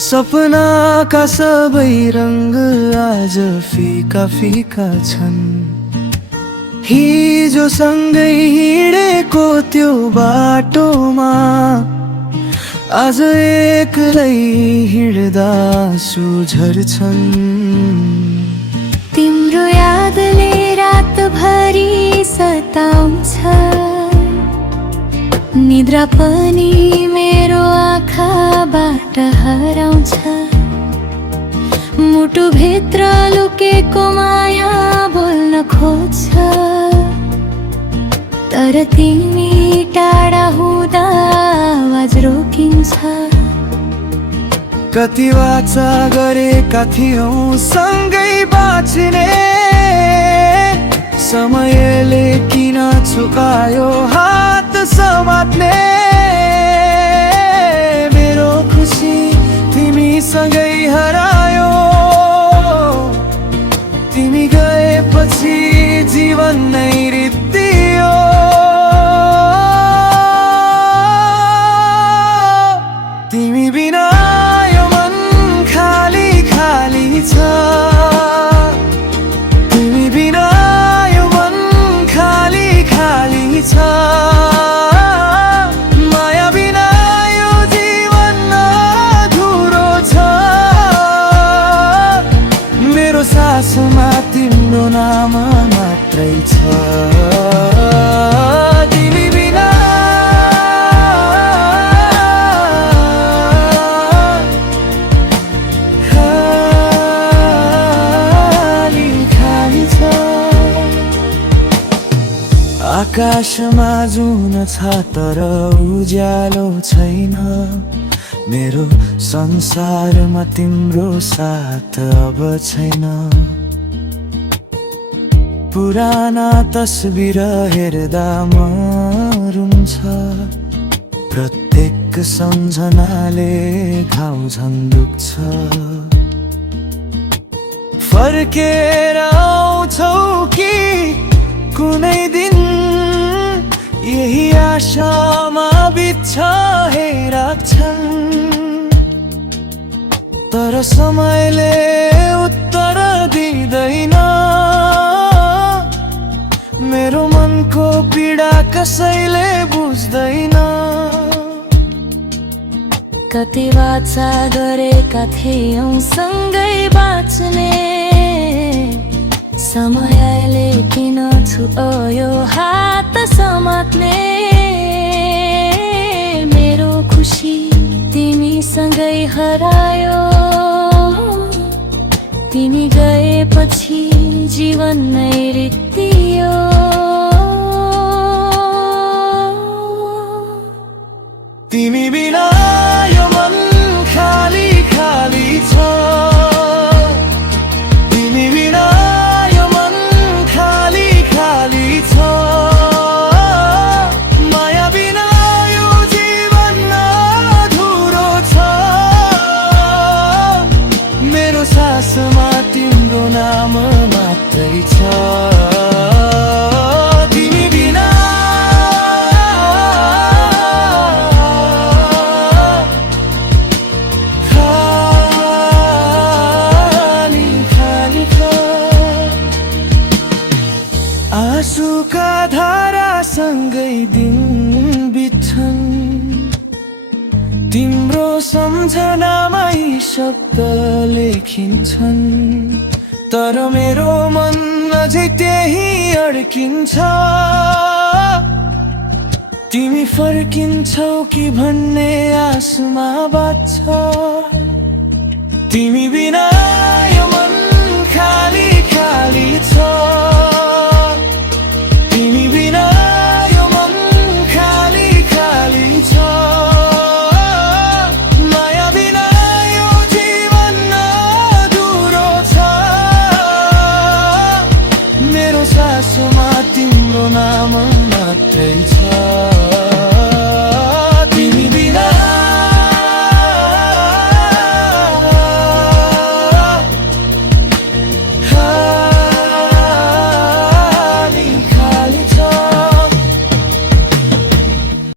सपनाका सबै रंग आज फीका फीका छन्। हिजो सँगै हिँडेको त्यो बाटोमा आज एक्लै हिँड्दा सुझर्छन्। तिम्रो यादले रातभरि सताउँछ, निद्रा पनि मेरो आँखाबाट हराउँछ। मुटुभित्र लुकेको माया बोल्न खोज्छ, तर तिमी टाढा हुँदा आवाज रोकिन्छ। कति वाचा गरेका थियौं सँगै बाँच्ने, समयले किन छुकायो हात समात्ने। मेरो खुसी तिमीसँगै हरायो, तिमी गएपछि जीवन नै रित्तियो। तिमी बिना यो मन खाली खाली छ, तिमी बिना यो मन खाली खाली छ। माया बिना यो जीवन अधुरो छ, मेरो सासमा तिम्रो नाम मात्रै छ। तिमी बिना आकाशमा जुन छ तर उज्यालो छैन, मेरो संसारमा तिम्रो साथ अब छैन। पुराना तस्बिर हेर्दा रुन्छ, प्रत्येक सम्झनाले घाउ झन् दुख्छ। फर्केर आउँछौ कि कुनै दिन, यही आशामा बिछाइराख्छन्। तर समयले उत्तर दिँदैन, मेरो मनको पीडा कसैले बुझ्दैन। कति वाचा गरेका थियौं सँगै बाँच्ने, समयले किन छुयो हात समात्ने। मेरो खुसी तिमीसँगै हरायो, तिमी गएपछि जीवन नै रित्तियो। तिमी बिना यो मन खाली खाली छ, तिमी बिना यो मन खाली खाली छ। माया बिना यो जीवन अधुरो छ, मेरो सासमा तिम्रो नाम मात्रै छ। तिमी बिना खाली खाली छ। आँसुका धारासँगै दिन बित्छन्, तिम्रो सम्झनामा यी शब्द लेखिन्छन्। तर मेरो मन अझै त्यही अड्किन्छ, तिमी फर्किन्छौ कि भन्ने आसमा बाँच्छ। तिमी बिना यो मन खाली खाली छ, तिमी बिना यो मन खाली खाली छ। माया बिना यो जीवन अधुरो छ, मेरो सासमा